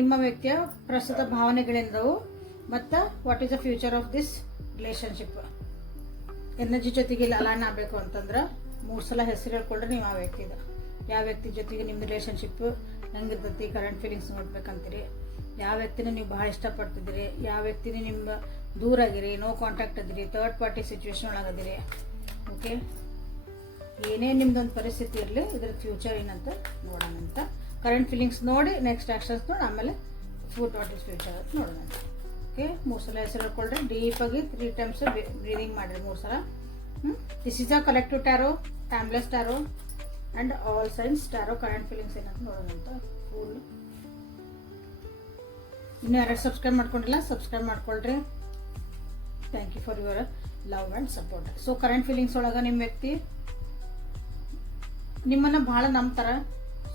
ನಿಮ್ಮ ವ್ಯಕ್ತಿಯ ಪ್ರಸ್ತುತ ಭಾವನೆಗಳೇನದವು ಮತ್ತು what is the future of this relationship. Energy ಜೊತೆಗೆ ಇಲ್ಲಿ ಅಲೈನ್ ಆಗಬೇಕು ಅಂತಂದ್ರೆ 3 ಸಲ ಹೆಸರು ಹೇಳ್ಕೊಂಡ್ರೆ ನೀವು ಆ ವ್ಯಕ್ತಿದ ಯಾವ ವ್ಯಕ್ತಿ ಜೊತೆಗೆ ನಿಮ್ಮ ರಿಲೇಶನ್ಶಿಪ್ ಹೆಂಗಿರ್ತೈತಿ, ಕರೆಂಟ್ ಫೀಲಿಂಗ್ಸ್ ನೋಡ್ಬೇಕಂತೀರಿ, ಯಾವ ವ್ಯಕ್ತಿನ ನೀವು ಭಾಳ ಇಷ್ಟಪಡ್ತಿದ್ದೀರಿ, ಯಾವ ವ್ಯಕ್ತಿನ ನಿಮ್ಮ ದೂರ ಆಗಿರಿ, ನೋ ಕಾಂಟ್ಯಾಕ್ಟ್ ಅದಿರಿ, ಥರ್ಡ್ ಪಾರ್ಟಿ ಸಿಚುವೇಶನ್ ಒಳಗದಿರಿ. ಓಕೆ, ಏನೇ ನಿಮ್ದೊಂದು ಪರಿಸ್ಥಿತಿ ಇರಲಿ ಇದ್ರ ಫ್ಯೂಚರ್ ಏನಂತ ನೋಡೋಣ ಅಂತ. ಕರೆಂಟ್ ಫೀಲಿಂಗ್ಸ್ ನೋಡಿ ನೆಕ್ಸ್ಟ್ ಆ್ಯಕ್ಷನ್ಸ್ ನೋಡಿ ಆಮೇಲೆ ವಾಟ್ ಇಸ್ ಫ್ಯೂಚರ್ ಅಂತ ನೋಡೋಣ. ಓಕೆ, 3 ಸಲ ಹೆಸರು ಹೇಳ್ಕೊಳ್ರಿ. ಡೀಪಾಗಿ 3 ಟೈಮ್ಸ್ ಬ್ರೀದಿಂಗ್ ಮಾಡಿರಿ 3 ಸಲ. This is a collective tarot, timeless tarot and all signs tarot. Current feelings ಏನಂತ ನೋಡೋಣ ಅಂತ. ಫುಲ್ ಇನ್ನೂ ಯಾರು ಸಬ್ಸ್ಕ್ರೈಬ್ ಮಾಡ್ಕೊಂಡಿಲ್ಲ ಸಬ್ಸ್ಕ್ರೈಬ್ ಮಾಡ್ಕೊಳ್ರಿ. Thank you for your love and support. So current feelings ಒಳಗೆ ನಿಮ್ಮ ವ್ಯಕ್ತಿ ನಿಮ್ಮನ್ನು ಭಾಳ ನಂಬ್ತಾರೆ.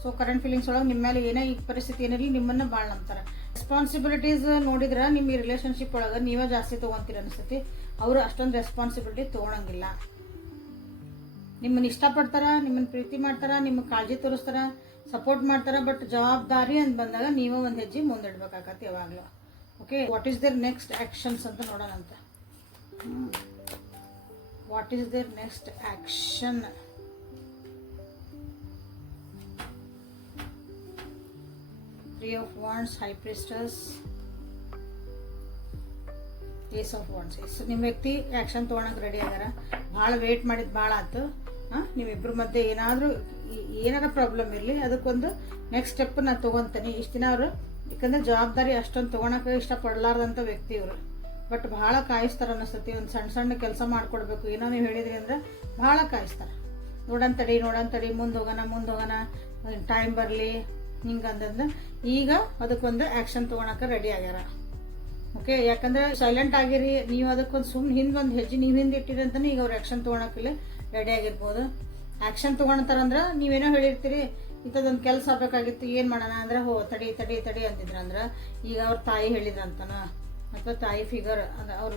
ಸೊ ಕರೆಂಟ್ ಫೀಲಿಂಗ್ಸ್ ಒಳಗೆ ನಿಮ್ಮ ಮೇಲೆ ಏನೇ ಈ ಪರಿಸ್ಥಿತಿ ಏನಿರಲಿ ನಿಮ್ಮನ್ನು ಭಾಳ ನಂಬ್ತಾರೆ. ರೆಸ್ಪಾನ್ಸಿಬಿಲಿಟೀಸ್ ನೋಡಿದ್ರೆ ನಿಮ್ಮ ಈ ರಿಲೇಶನ್ಶಿಪ್ ಒಳಗೆ ನೀವೇ ಜಾಸ್ತಿ ತೊಗೊತೀರ ಅನಿಸ್ತೈತಿ. ಅವರು ಅಷ್ಟೊಂದು ರೆಸ್ಪಾನ್ಸಿಬಿಲಿಟಿ ತೊಗೊಳಂಗಿಲ್ಲ. ನಿಮ್ಮನ್ನು ಇಷ್ಟಪಡ್ತಾರ, ನಿಮ್ಮನ್ನು ಪ್ರೀತಿ ಮಾಡ್ತಾರ, ನಿಮಗೆ ಕಾಳಜಿ ತೋರಿಸ್ತಾರ, ಸಪೋರ್ಟ್ ಮಾಡ್ತಾರ. ಬಟ್ ಜವಾಬ್ದಾರಿ ಅಂತ ಬಂದಾಗ ನೀವೇ ಒಂದು ಹೆಜ್ಜೆ ಮುಂದಿಡ್ಬೇಕಾಗತ್ತೆ ಯಾವಾಗಲೂ. Okay, what is their next actions ಅಂತ ನೋಡೋಣ ಅಂತ. What is their next action? Three of Wands, High Priestess, Ace of Wands. ನಿಮ್ಮ ವ್ಯಕ್ತಿ ಆ್ಯಕ್ಷನ್ ತೊಗೊಳಕ್ಕೆ ರೆಡಿ ಆಗ್ಯಾರ. ಭಾಳ ವೇಟ್ ಮಾಡಿದ್ದು ಭಾಳ ಆಯ್ತು. ನೀವಿಬ್ಬರ ಮಧ್ಯೆ ಏನಾರ ಪ್ರಾಬ್ಲಮ್ ಇರಲಿ ಅದಕ್ಕೊಂದು ನೆಕ್ಸ್ಟ್ ಸ್ಟೆಪ್ ನಾನು ತೊಗೊತೀನಿ. ಇಷ್ಟು ದಿನ ಅವರು ಯಾಕಂದರೆ ಜವಾಬ್ದಾರಿ ಅಷ್ಟೊಂದು ತೊಗೊಳಕ್ಕೆ ಇಷ್ಟಪಡಲಾರ್ದಂಥ ವ್ಯಕ್ತಿ ಇವರು. ಬಟ್ ಭಾಳ ಕಾಯಿಸ್ತಾರೆ ಅನ್ನಿಸ್ತತಿ. ಒಂದು ಸಣ್ಣ ಸಣ್ಣ ಕೆಲಸ ಮಾಡಿಕೊಡ್ಬೇಕು ಏನೋ ನೀವು ಹೇಳಿದ್ರಿ ಅಂದ್ರೆ ಭಾಳ ಕಾಯಿಸ್ತಾರೆ. ನೋಡಂತಡಿ ಮುಂದೆ ಹೋಗೋಣ ಟೈಮ್ ಬರಲಿ ಹಿಂಗಂದ್ರೆ ಈಗ ಅದಕ್ಕೊಂದು ಆ್ಯಕ್ಷನ್ ತೊಗೊಳಕ್ಕೆ ರೆಡಿ ಆಗ್ಯಾರ. ಓಕೆ, ಯಾಕಂದ್ರೆ ಸೈಲೆಂಟ್ ಆಗಿರಿ ನೀವು, ಅದಕ್ಕೊಂದು ಹಿಂದೊಂದು ಹೆಜ್ಜೆ ನೀವು ಹಿಂದೆ ಇಟ್ಟಿರಿ ಅಂತಾನೆ ಈಗ ಅವ್ರು ಆ್ಯಕ್ಷನ್ ತೊಗೊಳಕ್ಕೆ ರೆಡಿ ಆಗಿರ್ಬೋದು. ಆ್ಯಕ್ಷನ್ ತೊಗೊಳತಾರಂದ್ರೆ ನೀವೇನೋ ಹೇಳಿರ್ತೀರಿ ಇಂಥದ್ದೊಂದು ಕೆಲಸ ಆಗಬೇಕಾಗಿತ್ತು ಏನು ಮಾಡೋಣ ಅಂದ್ರೆ ತಡಿ ಅಂತಿದ್ರಂದ್ರೆ ಈಗ ಅವ್ರ ತಾಯಿ ಹೇಳಿದ್ರಂತನ ಅಥವಾ ತಾಯಿ ಫಿಗರ್ ಅಂದ್ರೆ ಅವ್ರ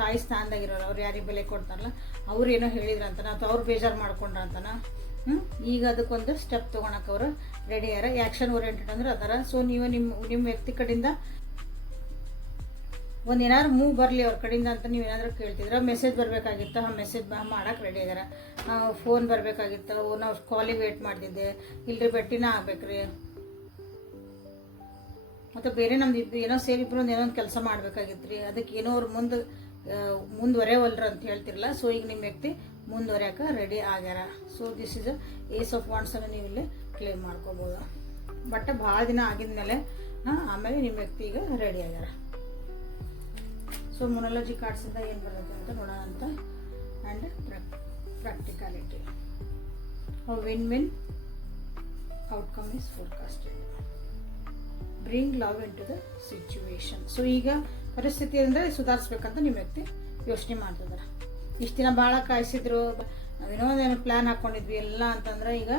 ತಾಯಿ ಸ್ಥಾನದಾಗಿರೋರು, ಅವ್ರು ಯಾರಿಗೆ ಬೆಲೆ ಕೊಡ್ತಾರಲ್ಲ ಅವ್ರು ಏನೋ ಹೇಳಿದ್ರಂತನ ಅಥವಾ ಅವ್ರು ಬೇಜಾರು ಮಾಡ್ಕೊಂಡ್ರಂತನ. ಈಗ ಅದಕ್ಕೊಂದು ಸ್ಟೆಪ್ ತೊಗೊಳಕ್ಕೆ ಅವರು ರೆಡಿ ಆಗ್ಯಾರ. ಆ್ಯಕ್ಷನ್ ಓರಿಯೆಂಟೆಡ್ ಅಂದ್ರೆ ಅದಾರ. ಸೊ ನೀವು ನಿಮ್ಮ ವ್ಯಕ್ತಿ ಕಡೆಯಿಂದ ಒಂದು ಏನಾದ್ರು ಮೂವ್ ಬರಲಿ ಅವ್ರ ಕಡೆಯಿಂದ ಅಂತ ನೀವು ಏನಾದರೂ ಕೇಳ್ತಿದ್ರೆ ಮೆಸೇಜ್ ಬರಬೇಕಾಗಿತ್ತು, ಮೆಸೇಜ್ ಮಾಡೋಕೆ ರೆಡಿ ಆಗ್ಯಾರ. ಫೋನ್ ಬರಬೇಕಾಗಿತ್ತು, ನಾವು ಕಾಲಿಗೆ ವೇಟ್ ಮಾಡ್ತಿದ್ದೆ, ಇಲ್ರಿ ಭೇಟಿನ ಆಗ್ಬೇಕ್ರಿ, ಮತ್ತು ಬೇರೆ ನಮ್ದು ಏನೋ ಸೇರಿಬ್ರು ಒಂದು ಏನೋ ಒಂದು ಕೆಲಸ ಮಾಡ್ಬೇಕಾಗಿತ್ತು ರೀ, ಅದಕ್ಕೆ ಏನೋ ಅವ್ರು ಮುಂದುವರೆವಲ್ರ ಅಂತ ಹೇಳ್ತಿರಲ್ಲ. ಸೊ ಈಗ ನಿಮ್ಮ ವ್ಯಕ್ತಿ ಮುಂದುವರ್ಯಾಕೆ ರೆಡಿ ಆಗ್ಯಾರ. So this is ace of wands ಅನ್ನು ನೀವು ಇಲ್ಲಿ ಕ್ಲೇಮ್ ಮಾಡ್ಕೋಬೋದು. ಬಟ್ ಭಾಳ ದಿನ ಆಗಿದ್ಮೇಲೆ ಆಮೇಲೆ ನಿಮ್ಮ ವ್ಯಕ್ತಿ ಈಗ ರೆಡಿ ಆಗ್ಯಾರ. ಸೊ ಮೊನಾಲಜಿ ಕಾರ್ಡ್ಸಿಂದ ಏನು ಬರುತ್ತೆ ಅಂತ ನೋಡೋಣ ಅಂತ. And practicality win outcome is forecasted. Bring love into the situation. So ಈಗ ಪರಿಸ್ಥಿತಿ ಅಂದರೆ ಸುಧಾರಿಸ್ಬೇಕಂತ ನಿಮ್ಮ ವ್ಯಕ್ತಿ ಯೋಚನೆ ಮಾಡ್ತಿದ್ದಾರೆ. ಇಷ್ಟು ದಿನ ಭಾಳ ಕಾಯಿಸಿದ್ರು, ನಾವೇನೋ ಪ್ಲ್ಯಾನ್ ಹಾಕ್ಕೊಂಡಿದ್ವಿ ಎಲ್ಲ ಅಂತಂದ್ರೆ ಈಗ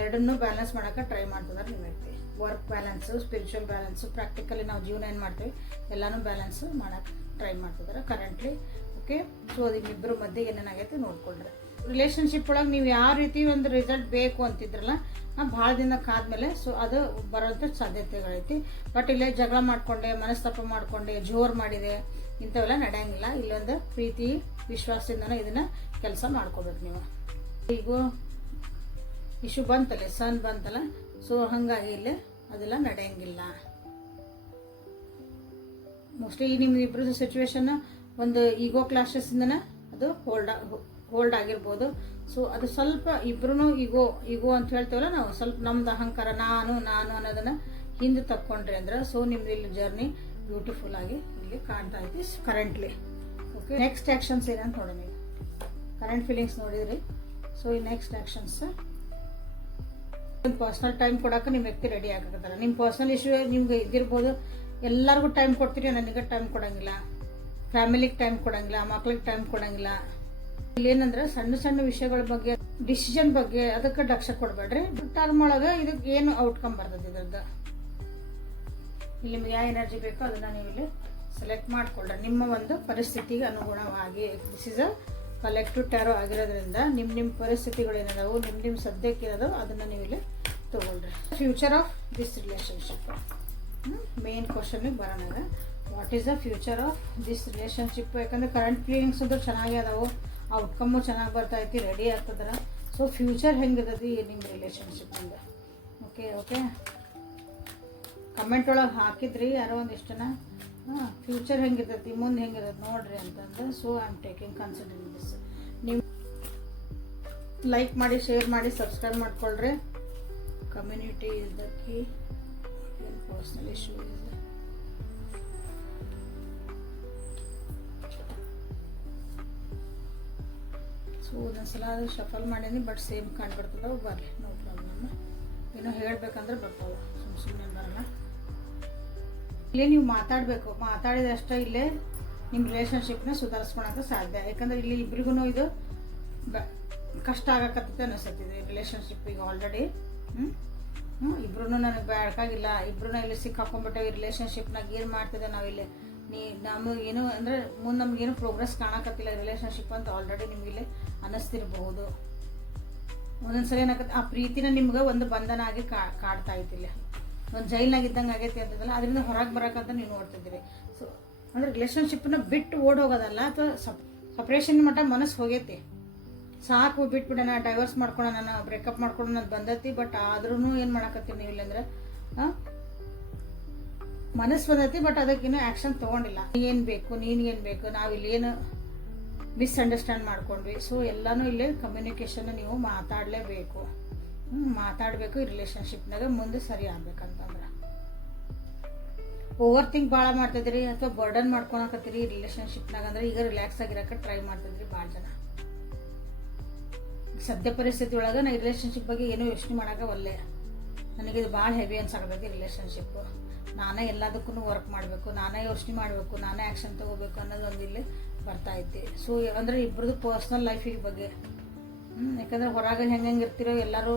ಎರಡನ್ನೂ ಬ್ಯಾಲೆನ್ಸ್ ಮಾಡೋಕೆ ಟ್ರೈ ಮಾಡ್ತಿದ್ದಾರೆ ನಿಮ್ಮ ವ್ಯಕ್ತಿ. Work balance, spiritual balance, practically ನಾವು ಜೀವನ ಏನು ಮಾಡ್ತೀವಿ ಎಲ್ಲನೂ ಬ್ಯಾಲೆನ್ಸು ಮಾಡೋಕ್ಕೆ ಟ್ರೈ ಮಾಡ್ತಿದ್ದಾರೆ ಕರೆಂಟ್ಲಿ. ಓಕೆ, ಸೊ ಅದು ನಿಮ್ಮಿಬ್ಬರ ಮಧ್ಯೆ ಏನೇನಾಗೈತೆ ನೋಡ್ಕೊಂಡ್ರೆ ರಿಲೇಷನ್ಶಿಪ್ ಒಳಗೆ ನೀವು ಯಾವ ರೀತಿ ಒಂದು ರಿಸಲ್ಟ್ ಬೇಕು ಅಂತಿದ್ರಲ್ಲ ಭಾಳ ದಿನಕ್ಕಾದ್ಮೇಲೆ ಸೊ ಅದು ಬರೋಂಥ ಸಾಧ್ಯತೆಗಳೈತಿ. ಬಟ್ ಇಲ್ಲೇ ಜಗಳ ಮಾಡಿಕೊಂಡೆ, ಮನಸ್ತಾಪ ಮಾಡಿಕೊಂಡೆ, ಜೋರು ಮಾಡಿದೆ ಇಂಥವೆಲ್ಲ ನಡೆಯಂಗಿಲ್ಲ. ಇಲ್ಲೊಂದು ಪ್ರೀತಿ ವಿಶ್ವಾಸದಿಂದನೇ ಇದನ್ನು ಕೆಲಸ ಮಾಡ್ಕೋಬೇಕು ನೀವು. ಈಗ ಇಶ್ಯೂ ಬಂತಲ್ಲ, ಸನ್ ಬಂತಲ್ಲ, ಸೊ ಹಾಗಾಗಿ ಇಲ್ಲೇ ಅದೆಲ್ಲ ನಡೆಯಂಗಿಲ್ಲ. ಮೋಸ್ಟ್ಲಿ ನಿಮ್ಮ ಇಬ್ಬರು ಸಿಚುವೇಶನ್ ಒಂದು ಈಗೋ ಕ್ಲಾಶಸ್ಸಿಂದನೇ ಅದು ಹೋಲ್ಡ್ ಆಗಿರ್ಬೋದು. ಸೊ ಅದು ಸ್ವಲ್ಪ ಇಬ್ರು ಈಗೋ ಅಂತ ಹೇಳ್ತೇವಲ್ಲ ನಾವು, ಸ್ವಲ್ಪ ನಮ್ದು ಅಹಂಕಾರ ನಾನು ಅನ್ನೋದನ್ನು ಹಿಂದೆ ತಕ್ಕೊಂಡ್ರಿ ಅಂದ್ರೆ ಸೊ ನಿಮ್ದು ಇಲ್ಲಿ ಜರ್ನಿ ಬ್ಯೂಟಿಫುಲ್ ಆಗಿ ಇಲ್ಲಿ ಕಾಣ್ತಾ ಐತಿ ಕರೆಂಟ್ಲಿ. ಓಕೆ, ನೆಕ್ಸ್ಟ್ ಆ್ಯಕ್ಷನ್ಸ್ ಏನಂತ ನೋಡೋಣ. ನೀವು ಕರೆಂಟ್ ಫೀಲಿಂಗ್ಸ್ ನೋಡಿದ್ರಿ. ಸೊ ಈ ನೆಕ್ಸ್ಟ್ ಆ್ಯಕ್ಷನ್ಸ್ ಒಂದು ಪರ್ಸ್ನಲ್ ಟೈಮ್ ಕೊಡೋಕೆ ನಿಮ್ಮ ವ್ಯಕ್ತಿ ರೆಡಿ ಆಗಕತ್ತಾರ. ನಿಮ್ಮ ಪರ್ಸ್ನಲ್ ಇಶ್ಯೂ ನಿಮ್ಗೆ ಇದಿರ್ಬೋದು. ಎಲ್ಲರಿಗೂ ಟೈಮ್ ಕೊಡ್ತೀರಿ, ನನಗೆ ಟೈಮ್ ಕೊಡೋಂಗಿಲ್ಲ, ಫ್ಯಾಮಿಲಿಗೆ ಟೈಮ್ ಕೊಡೋಂಗಿಲ್ಲ, ಮಕ್ಳಿಗೆ ಟೈಮ್ ಕೊಡೋಂಗಿಲ್ಲ. ಇಲ್ಲೇನಂದ್ರೆ ಸಣ್ಣ ಸಣ್ಣ ವಿಷಯಗಳ ಬಗ್ಗೆ, ಡಿಸಿಷನ್ ಬಗ್ಗೆ ಅದಕ್ಕೆ ಲಕ್ಷ್ಯ ಕೊಡಬೇಡ್ರಿ. ಟರ್ಮ್ ಒಳಗೆ ಇದಕ್ಕೆ ಏನು ಔಟ್ಕಮ್ ಬರ್ತದೆ ಇದ್ರದ್ದು. ಇಲ್ಲಿ ನಿಮ್ಗೆ ಯಾವ ಎನರ್ಜಿ ಬೇಕೋ ಅದನ್ನು ನೀವು ಇಲ್ಲಿ ಸೆಲೆಕ್ಟ್ ಮಾಡ್ಕೊಳ್ರಿ ನಿಮ್ಮ ಒಂದು ಪರಿಸ್ಥಿತಿಗೆ ಅನುಗುಣವಾಗಿ. This is a collective tarot ಆಗಿರೋದ್ರಿಂದ ನಿಮ್ಮ ಪರಿಸ್ಥಿತಿಗಳೇನದಾವು, ನಿಮ್ಮ ಸದ್ಯಕ್ಕೆ ಇರೋದು ಅದನ್ನು ನೀವು ಇಲ್ಲಿ ತೊಗೊಳ್ರಿ. Future of this relationship. Main ಕ್ವಶನಿಗೆ ಬರೋಣ. What is the future of this relationship? ಯಾಕಂದರೆ ಕರೆಂಟ್ ಫೀಲಿಂಗ್ಸ್ ಅಂದ್ರೆ ಚೆನ್ನಾಗಿ ಅದಾವು, ಔಟ್ಕಮ್ಮು ಚೆನ್ನಾಗಿ ಬರ್ತೈತಿ, ರೆಡಿ ಆಗ್ತದ್ರ. ಸೊ ಫ್ಯೂಚರ್ ಹೆಂಗಿರ್ತೈತಿ ನಿಮ್ಮ ರಿಲೇಷನ್ಶಿಪ್ಪಿಂದ? ಓಕೆ ಕಮೆಂಟ್ ಒಳಗೆ ಹಾಕಿದ್ರಿ ಯಾರೋ ಒಂದಿಷ್ಟು ಜನ. ಫ್ಯೂಚರ್ ಹೆಂಗಿರ್ತೈತಿ, ಮುಂದೆ ಹೆಂಗಿರ್ತೈತಿ ನೋಡ್ರಿ ಅಂತಂದು. So I am taking considering this. ನೀವು ಲೈಕ್ ಮಾಡಿ, ಶೇರ್ ಮಾಡಿ, ಸಬ್ಸ್ಕ್ರೈಬ್ ಮಾಡ್ಕೊಳ್ರಿ. Community is the key, personal issue is the. So ಒಂದೊಂದ್ಸಲ ಶಫಲ್ ಮಾಡೀನಿ, ಬಟ್ ಸೇಮ್ ಕಂಡುಬರ್ತದವು. ಬರಲಿ, ನೋ ಪ್ರಾಬ್ಲಮ್. ಏನೋ ಹೇಳ್ಬೇಕಂದ್ರೆ ಬರ್ತಾವೆ, ಸುಮ್ಮನೆ ಬರಲ್ಲ. ಇಲ್ಲೇ ನೀವು ಮಾತಾಡಿದಷ್ಟೇ ಇಲ್ಲೇ ನಿಮ್ಮ ರಿಲೇಷನ್ಶಿಪ್ನ ಸುಧಾರಿಸ್ಕೊಳಕ್ಕೆ ಸಾಧ್ಯ. ಯಾಕಂದ್ರೆ ಇಲ್ಲಿ ಇಬ್ರಿಗೂ ಇದು ಕಷ್ಟ ಆಗಕತ್ತೈತೆ ಅನಿಸ್ತೈತಿದೆ ರಿಲೇಷನ್ಶಿಪ್ಪಿಗೆ ಆಲ್ರೆಡಿ. ಇಬ್ರು ನನಗೆ ಬೇಡಕ್ಕಾಗಿಲ್ಲ, ಇಬ್ರು ಇಲ್ಲಿ ಸಿಕ್ಕಾಕೊಂಡ್ಬಿಟ್ಟೇವಿ ರಿಲೇಷನ್ಶಿಪ್ನಾಗ. ಏನು ಮಾಡ್ತಿದ್ದೆ ನಾವಿಲ್ಲಿ, ನಮಗೆ ಏನು ಅಂದರೆ ಮುಂದೆ ನಮಗೇನು ಪ್ರೋಗ್ರೆಸ್ ಕಾಣಕತ್ತಿಲ್ಲ ರಿಲೇಷನ್ಶಿಪ್ ಅಂತ ಆಲ್ರೆಡಿ ನಿಮಗಿಲ್ಲಿ ಅನ್ನಿಸ್ತಿರ್ಬಹುದು. ಒಂದೊಂದ್ಸಲ ಏನಾಗತ್ತೆ, ಆ ಪ್ರೀತಿನ ನಿಮ್ಗೆ ಒಂದು ಬಂಧನ ಆಗಿ ಕಾಡ್ತಾ ಐತಿಲ್ಲ, ಒಂದು ಜೈಲ್ನಾಗ ಇದ್ದಂಗೆ ಆಗೈತಿ ಅಂತದಲ್ಲ, ಅದರಿಂದ ಹೊರಗೆ ಬರೋಕ್ಕಂತ ನೀವು ನೋಡ್ತಿದ್ದೀರಿ. ಸೊ ಅಂದರೆ ರಿಲೇಷನ್ಶಿಪ್ನ ಬಿಟ್ಟು ಓಡೋಗೋದಲ್ಲ, ಅಥವಾ ಸಪ್ರೇಷನ್ ಮಟ್ಟ ಮನಸ್ಸು ಹೋಗೈತಿ, ಸಾಕು ಬಿಟ್ಬಿಡೋಣ, ಡೈವರ್ಸ್ ಮಾಡ್ಕೊಳ್ಳೋಣ, ಬ್ರೇಕಪ್ ಮಾಡ್ಕೊಳ್ಳೋಣ ಅಂತ ಬಂದೈತಿ. ಬಟ್ ಆದ್ರೂ ಏನು ಮಾಡಕತ್ತೀವಿ ನೀವು ಇಲ್ಲಂದ್ರೆ ಮನಸ್ಸು ಬಂದೈತಿ, ಬಟ್ ಅದಕ್ಕೇನು ಆ್ಯಕ್ಷನ್ ತೊಗೊಂಡಿಲ್ಲ. ಏನು ಬೇಕು, ನೀನೇನು ಬೇಕು, ನಾವಿಲ್ಲಿ ಏನು ಮಿಸ್ಅಂಡರ್ಸ್ಟ್ಯಾಂಡ್ ಮಾಡ್ಕೊಂಡ್ವಿ. ಸೊ ಎಲ್ಲನೂ ಇಲ್ಲೇ ಕಮ್ಯುನಿಕೇಷನ್ ನೀವು ಮಾತಾಡಲೇಬೇಕು. ಮಾತಾಡಬೇಕು ಈ ರಿಲೇಷನ್ಶಿಪ್ನಾಗ ಮುಂದೆ ಸರಿ ಆಗ್ಬೇಕಂತಂದ್ರೆ. ಓವರ್ ಥಿಂಕ್ ಭಾಳ ಮಾಡ್ತಿದ್ರಿ ಅಥವಾ ಬರ್ಡನ್ ಮಾಡ್ಕೊಳಕತ್ತೀರಿ ರಿಲೇಷನ್ಶಿಪ್ನಾಗ ಅಂದ್ರೆ ಈಗ ರಿಲ್ಯಾಕ್ಸ್ ಆಗಿರಕ್ಕೆ ಟ್ರೈ ಮಾಡ್ತಿದ್ರಿ ಭಾಳ ಜನ. ಸದ್ಯ ಪರಿಸ್ಥಿತಿ ಒಳಗೆ ನಾ ರಿಲೇಷನ್ಶಿಪ್ ಬಗ್ಗೆ ಏನೂ ಯೋಚನೆ ಮಾಡೋಕೆ ಒಲ್ಲೆ, ನನಗಿದು ಭಾಳ ಹೆವಿ ಅನ್ಸಾಕತೈತಿ ರಿಲೇಷನ್ಶಿಪ್. ನಾನೇ ಎಲ್ಲದಕ್ಕೂ ವರ್ಕ್ ಮಾಡಬೇಕು, ನಾನೇ ಯೋಚನೆ ಮಾಡಬೇಕು, ನಾನೇ ಆ್ಯಕ್ಷನ್ ತೊಗೋಬೇಕು ಅನ್ನೋದು ಒಂದು ಇಲ್ಲಿ ಬರ್ತಾ ಐತಿ. ಸೊ ಅಂದರೆ ಇಬ್ಬರದು ಪರ್ಸ್ನಲ್ ಲೈಫಿಗೆ ಬಗ್ಗೆ. ಯಾಕಂದ್ರೆ ಹೊರಗೆ ಹೆಂಗೆ ಇರ್ತಿರೋ ಎಲ್ಲರೂ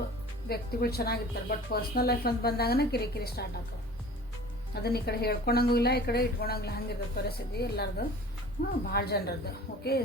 ವ್ಯಕ್ತಿಗಳು ಚೆನ್ನಾಗಿರ್ತಾರೆ, ಬಟ್ ಪರ್ಸ್ನಲ್ ಲೈಫ್ ಅಂತ ಬಂದಾಗನೇ ಕಿರಿಕಿರಿ ಸ್ಟಾರ್ಟ್ ಆಗ್ತವೆ. ಅದನ್ನ ಈ ಕಡೆ ಹೇಳ್ಕೊಳಂಗೂ ಇಲ್ಲ, ಈ ಕಡೆ ಇಟ್ಕೊಳಂಗಿಲ್ಲ, ಹಂಗಿರ್ತದೆ ಪರಿಸ್ಥಿತಿ ಎಲ್ಲರದು, ಭಾಳ ಜನರದ್ದು. ಓಕೆ.